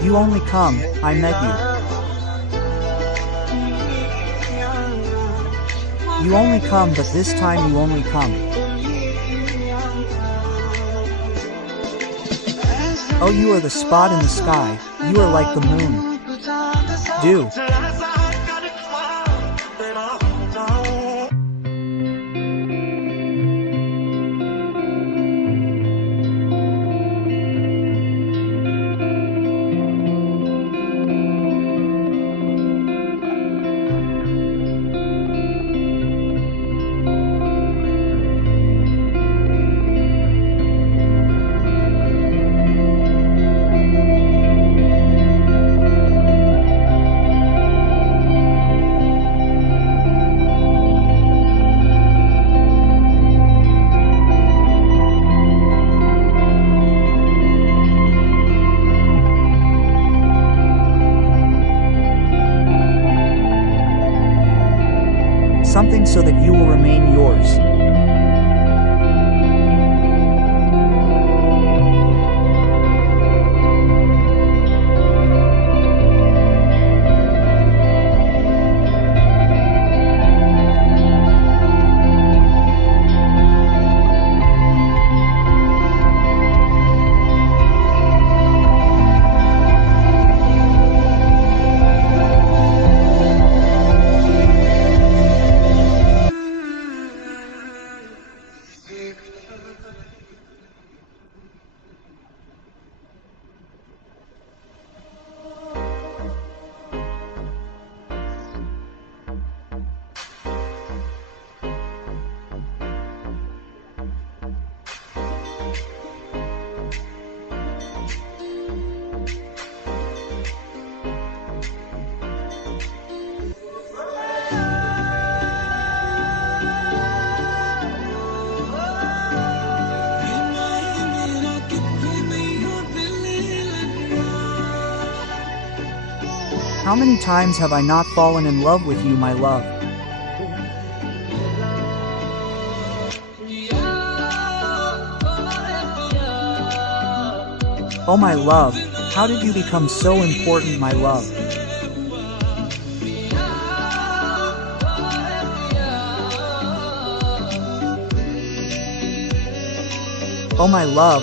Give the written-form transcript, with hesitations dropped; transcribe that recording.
You only come, I met you. You only come, but this time you only come. Oh, you are the spot in the sky, you are like the moon. Do. Something so that you will remain yours. How many times have I not fallen in love with you, my love? Oh my love, how did you become so important, my love? Oh my love,